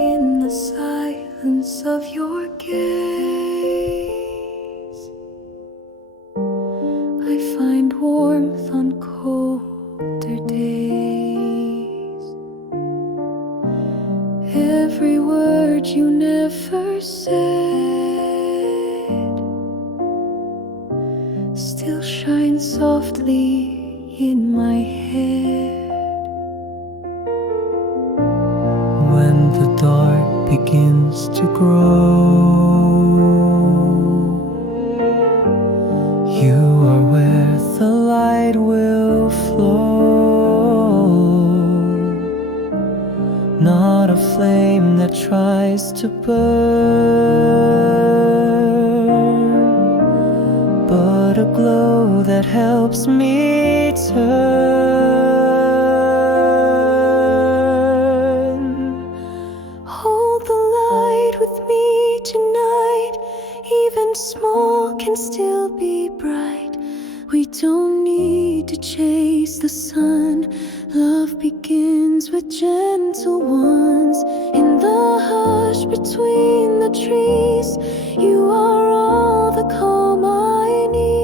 In the silence of your gaze, I find warmth on colder days. Every word you never said still shines softly in my head. When the dark begins to grow, you are where the light will flow. Not a flame that tries to burn, but a glow that helps me turn. Hold the light with me tonight. Even small can still be bright. We don't need to chase the sun. Love begins with gentle ones. In the hush between the trees, you are all the calm I need.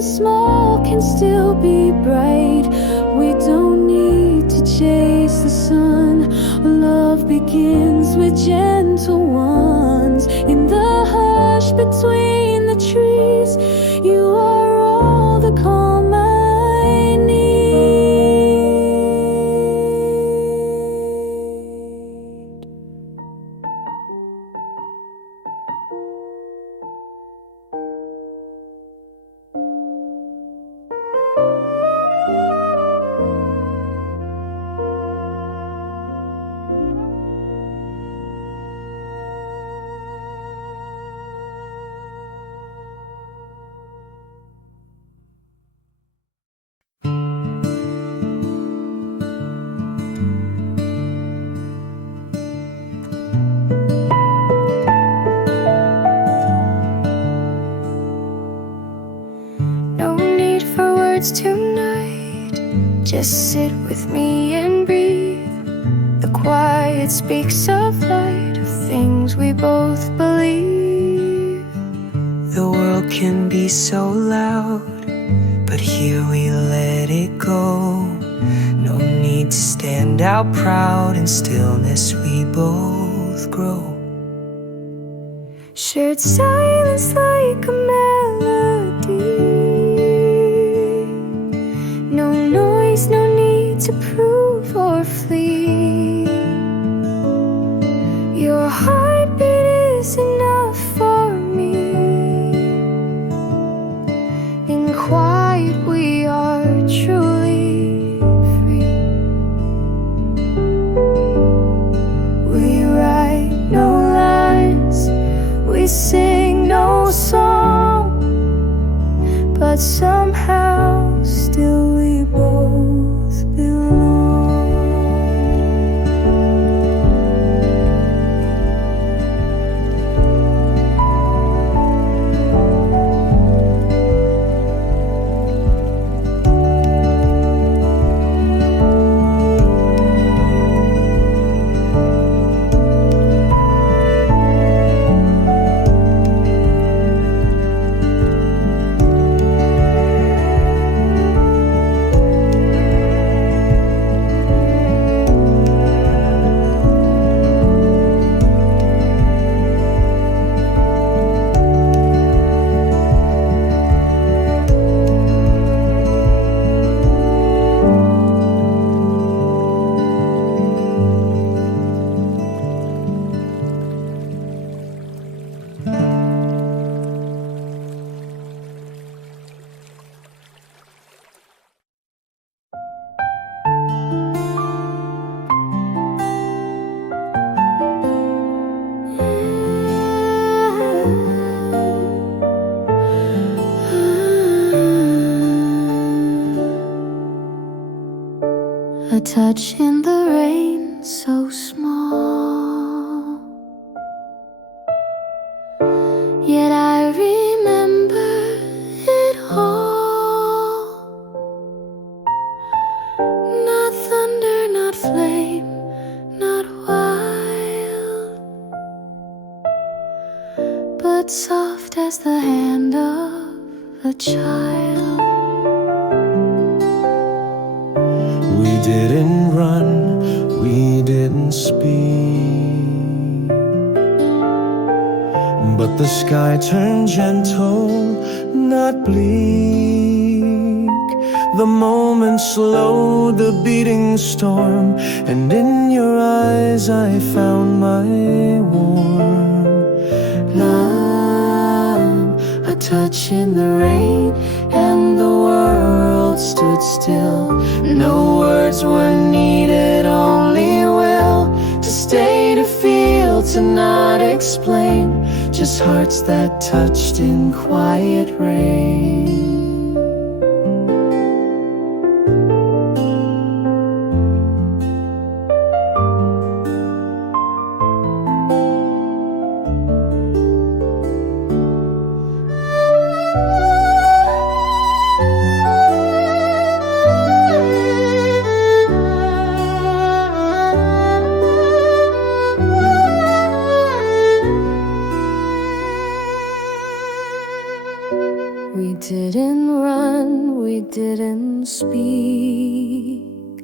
Small can still be bright. We don't need to chase the sun. Love begins with gentle ones. In the hush between the trees, you are all the calm I need. Tonight, just sit with me and breathe. The quiet speaks of light, of things we both believe. The world can be so loud, but here we let it go. No need to stand out proud. In stillness we both grow. Shared silence like a melody. No noise, no need to prove or flee. Your heartbeat is enough for me. In quiet we are truly free. We write no lines, we sing no song, but somehow still we both belong. touch in the rain, so small. Yet I remember it all. Not thunder, not flame, not wild, but soft as the hand of a child. We didn't run, we didn't speak, but the sky turned gentle, not bleak. The moment slowed the beating storm, and in your eyes I found my warm love. A touch in the rain, and the world stood still. No words were needed, only will. To stay, to feel, to not explain. Just hearts that touched in quiet rain. We didn't run, we didn't speak,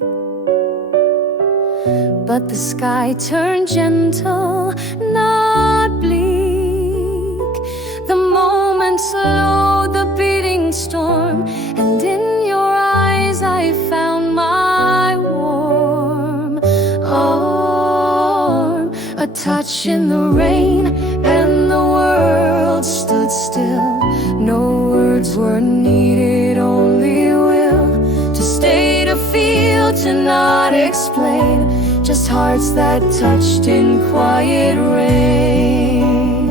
but the sky turned gentle, not bleak. The moment slowed the beating storm, and in your eyes I found my warm arm. A touch in the rain, and the world stood still. No words were needed, only will. To stay, to feel, to not explain. Just hearts that touched in quiet rain.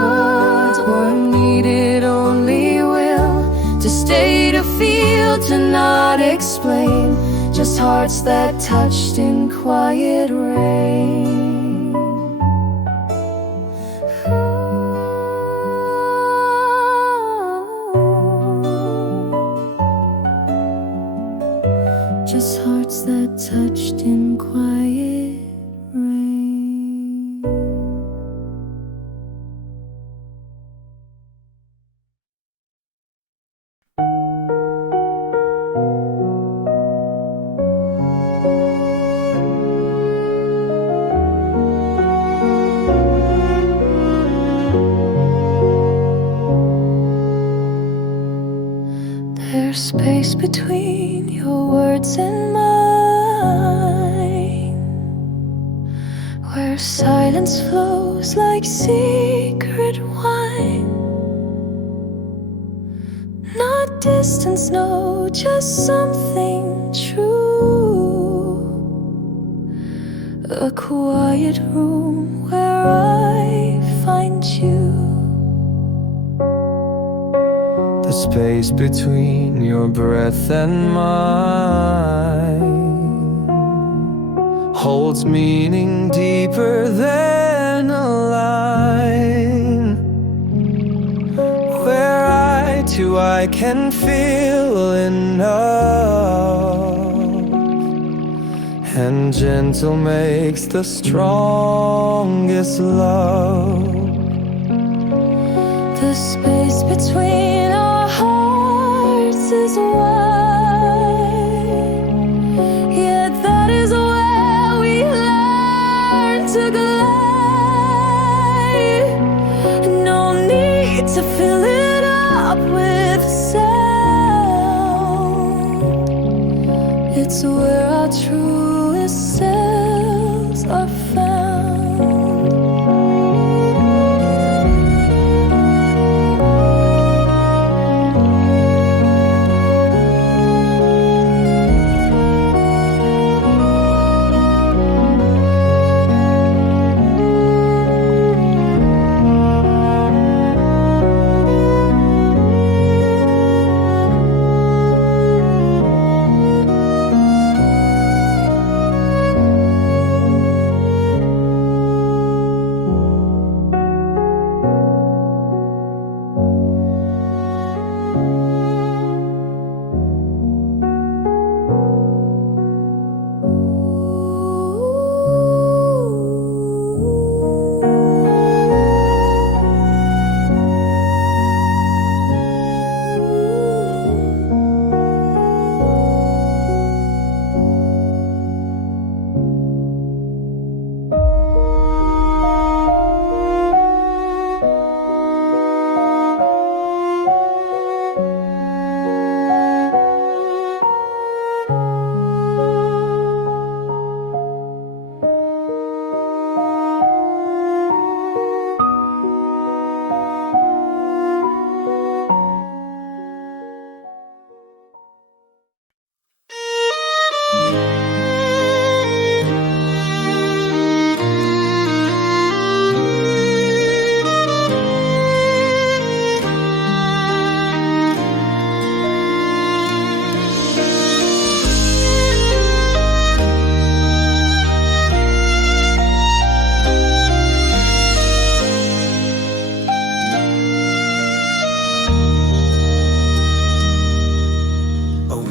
Words were needed, only will. To stay, to feel, to not explain. Just hearts that touched in quiet rain. Just hearts that touched in quiet rain. There's space between your words and mine, where silence flows like secret wine. Not distance, no, just something true. A quiet room where I find you. The space between your breath and mine holds meaning deeper than a line, where eye to eye can feel enough, and gentle makes the strongest love. The space between our hearts is wide, yet that is where we learn to glide. No need to fill it up with sound. It's where our truest selves are found.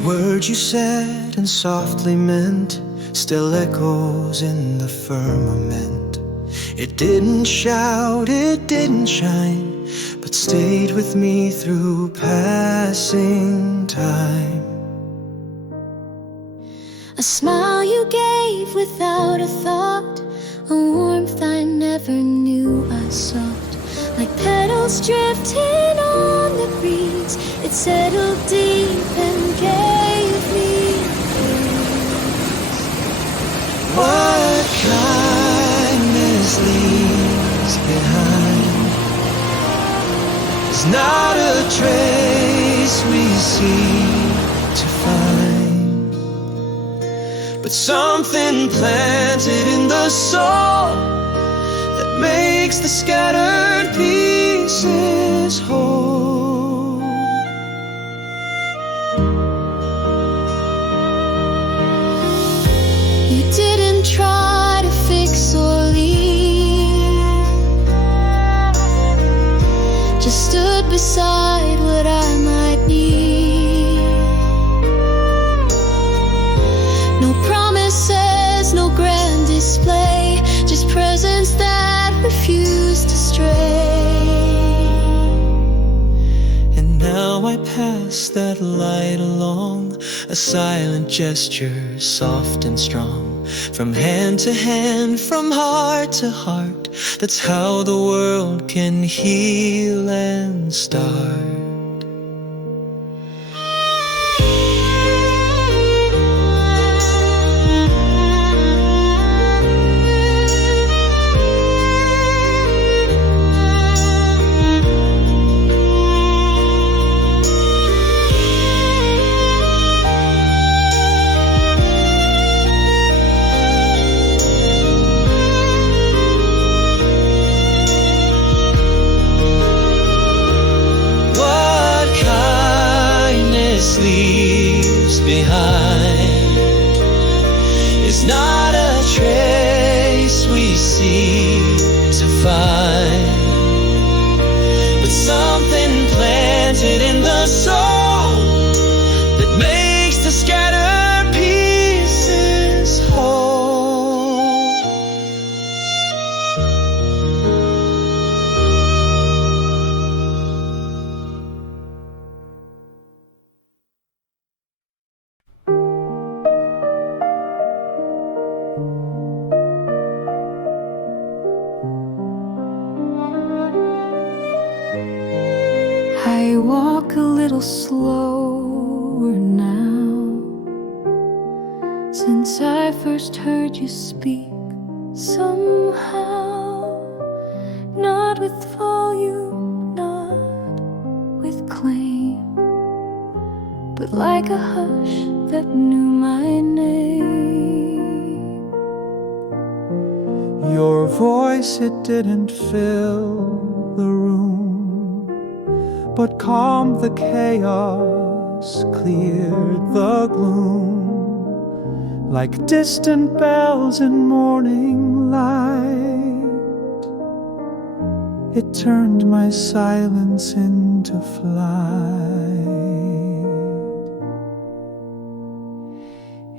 Word you said and softly meant still echoes in the firmament. It didn't shout, it didn't shine, but stayed with me through passing time. A smile you gave without a thought, a warmth I never knew I sought. Like petals drifting on the breeze, it settled deep and gave me peace. What kindness leaves behind is not a trace we seek to find, but something planted in the soul that makes the scattered pieces whole. You didn't try to fix or leave, just stood beside what I might need. No promises, no grand display, just presence that refused to stray. And now I pass that light along, a silent gesture, soft and strong, from hand to hand, from heart to heart. That's how the world can heal and start. Leaves behind is not a trace we seek to find, but something planted in the soul that makes the scattered pieces whole. I walk a little slower now, since I first heard you speak. Somehow, not with volume, not with claim, but like a hush that knew my name. Your voice, it didn't fill the room, but calmed the chaos, cleared the gloom. Like distant bells in morning light, it turned my silence into flight.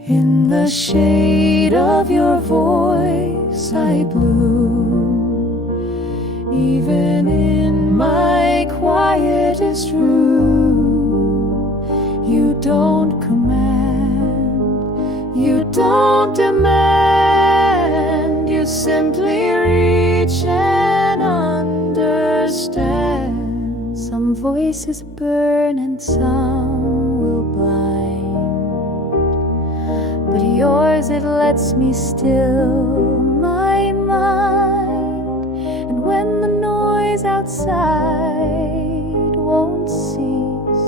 In the shade of your voice I bloom, even in my quietest room. You don't command, you don't demand, you simply reach and understand. Some voices burn and some will blind, but yours, it lets me still my mind. And when the noise outside won't cease,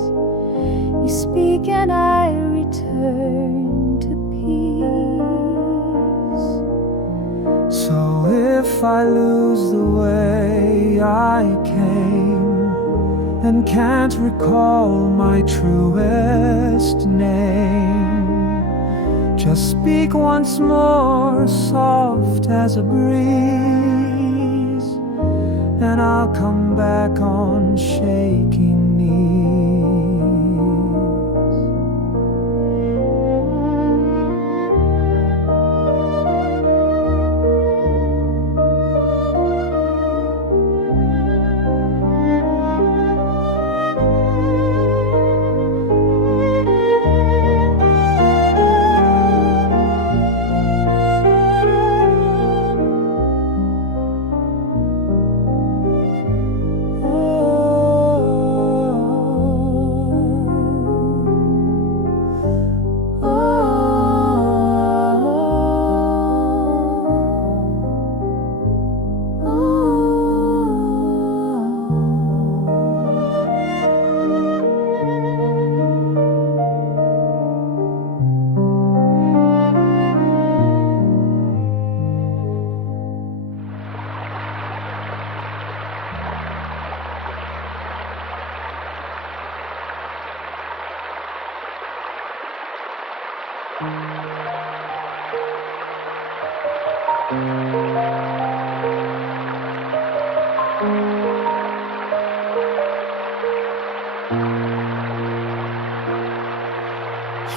you speak and I return to peace. So if I lose the way I came and can't recall my truest name, just speak once more, soft as a breeze, and I'll come back on shaking knees.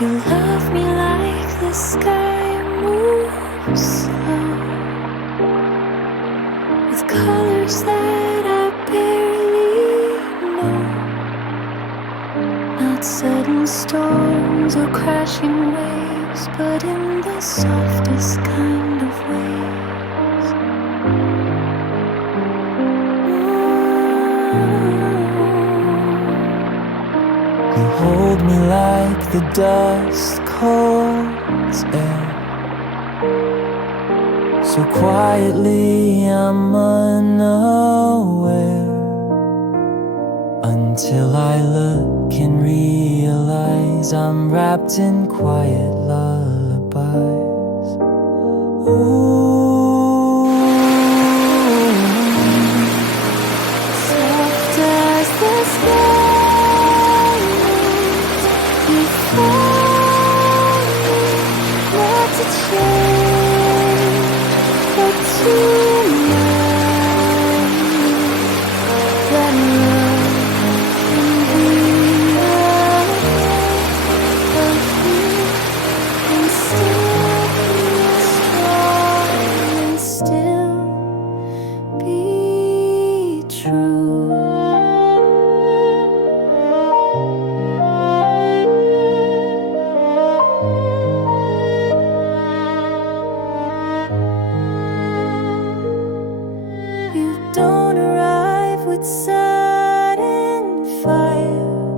You love me like the sky moves slow, with colors that I barely know. Not sudden storms or crashing waves, but in the softest kind of ways. You hold me like the dust cold air, so quietly I'm unaware, until I look and realize I'm wrapped in quiet lullabies. Ooh, Soft as the sky, you find me, not to change, but to remind me that love can be of you, and still be strong, and still be true. You don't arrive with sudden fire,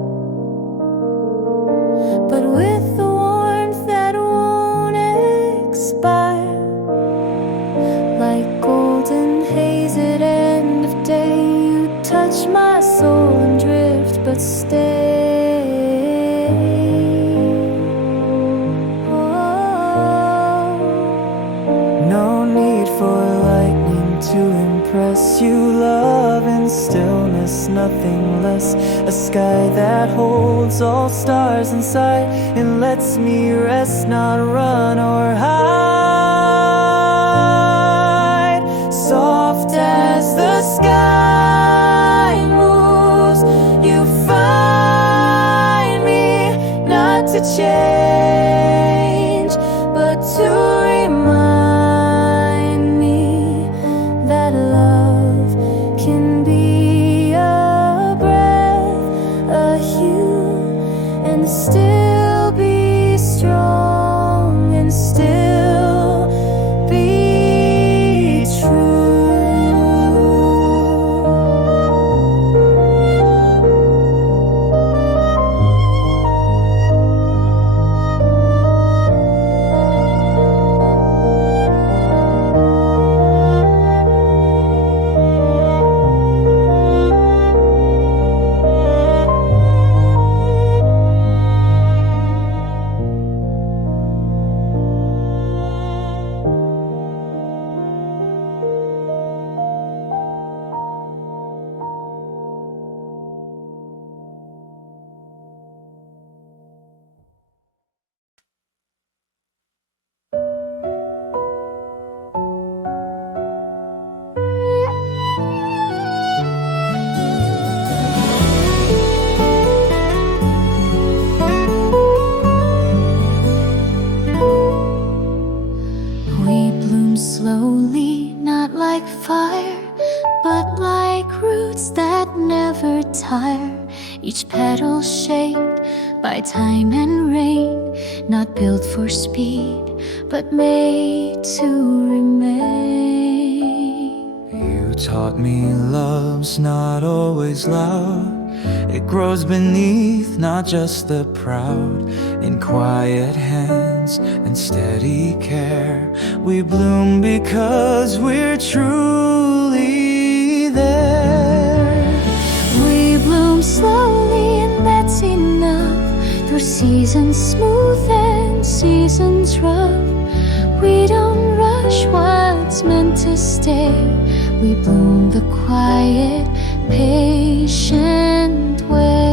but with the warmth that won't expire. Like golden haze at end of day, you touch my soul and drift, but stay. Oh. no need for lightning to impress you. Love and stillness, nothing less. A sky that holds all stars inside and lets me rest, not run or hide. Soft as the sky moves, you find me, not to change, but to remind me that love can be a breath, a hue, and still be strong, and still be true. slowly, not like fire, but like roots that never tire. Each petal shaped by time and rain, not built for speed, but made to remain. You taught me love's not always loud. It grows beneath, not just the proud. In quiet hands and steady care, we bloom because we're truly there. We bloom slowly, and that's enough. Through seasons smooth and seasons rough, we don't rush what's meant to stay. We bloom the quiet, patient way.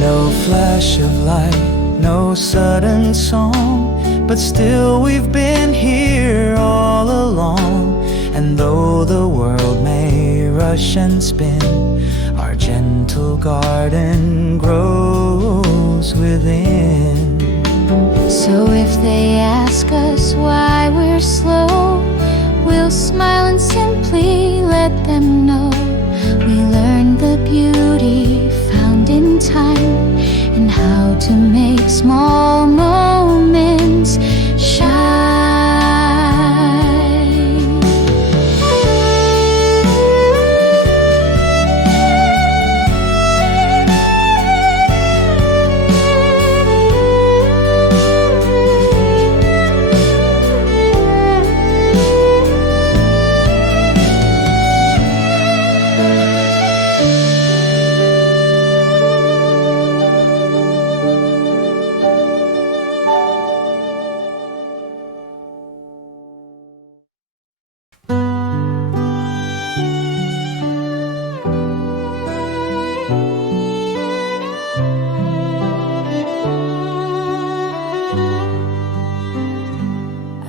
No flash of light, no sudden song, but still we've been here all along. And though the world may rush and spin, our gentle garden grows within. So if they ask us why we're slow, we'll smile and simply let them know we learned the beauty found in time, and how to make small moments shine.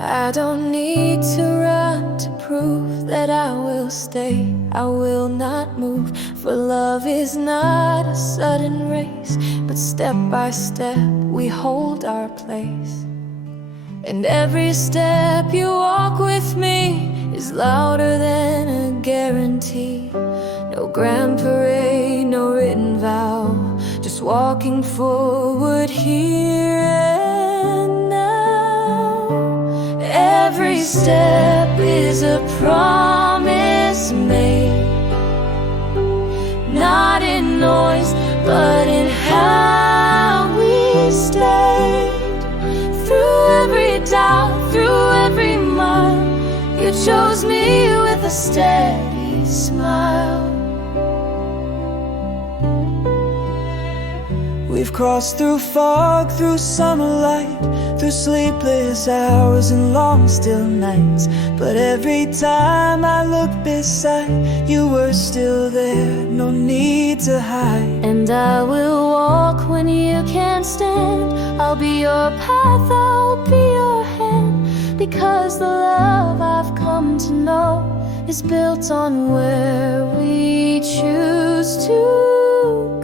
I don't need to run to prove that I will stay, I will not move. For love is not a sudden race, but step by step we hold our place. And every step you walk with me is louder than a guarantee. No grand parade, no written vow, just walking forward here and now. Every step is a promise made, not in noise, but in how we stayed. Through every doubt, through every mile, you chose me with a steady smile. We've crossed through fog, through summer light, through sleepless hours and long still nights. But every time I look beside, you were still there, no need to hide. And I will walk when you can't stand, I'll be your path, I'll be your hand. Because the love I've come to know is built on where we choose to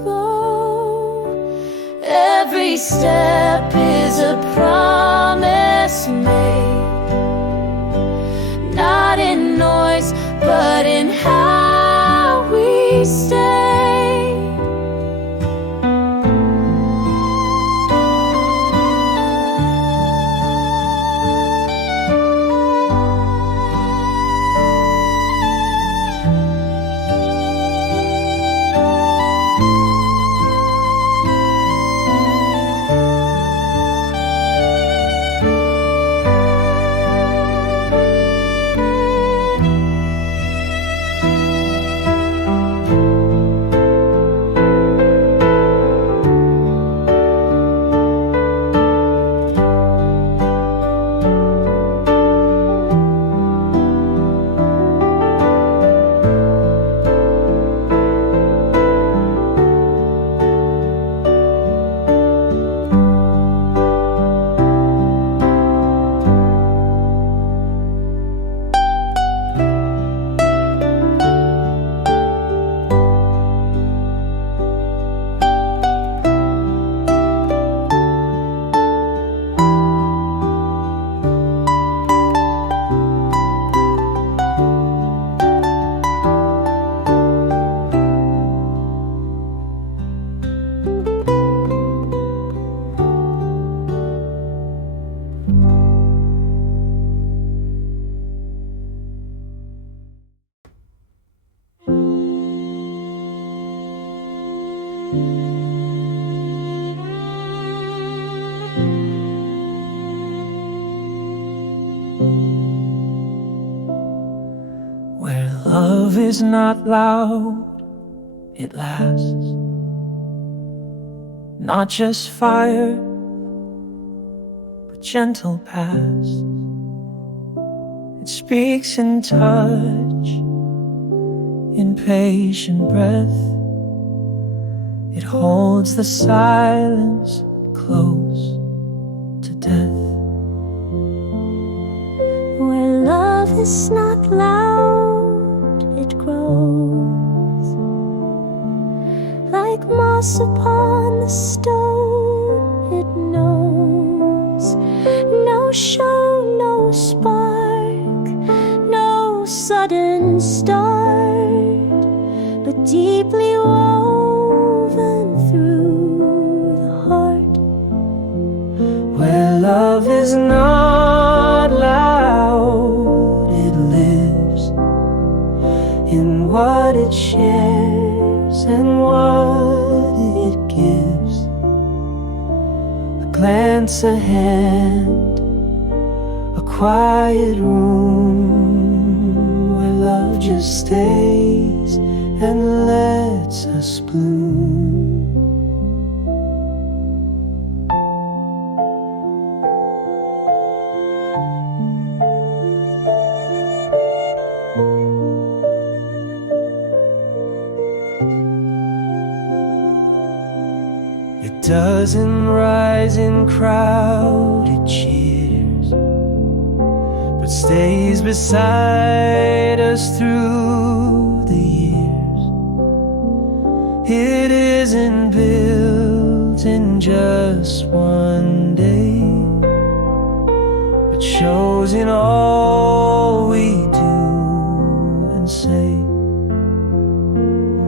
go. Every step is a promise made, not in noise, but in how we stay. Love is not loud, it lasts. Not just fire, but gentle past. It speaks in touch, in patient breath. It holds the silence close to death. Where love is not loud, it grows like moss upon the stone. It knows no show, no spark, no sudden start, but deeply woven through the heart. Where love is not loud, it lives in what it shares and what it gives. A glance, a hand, a quiet room where love just stays and lets us bloom. It doesn't rise in crowded cheers, but stays beside us through the years. It isn't built in just one day, but shows in all we do and say.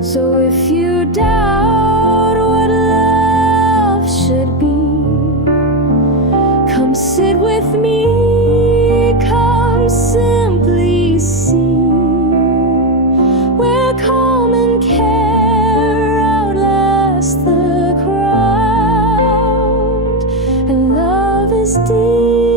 So if you doubt what love should be, come sit with me, come simply see, where calm and care outlast the crowd, and love is deep.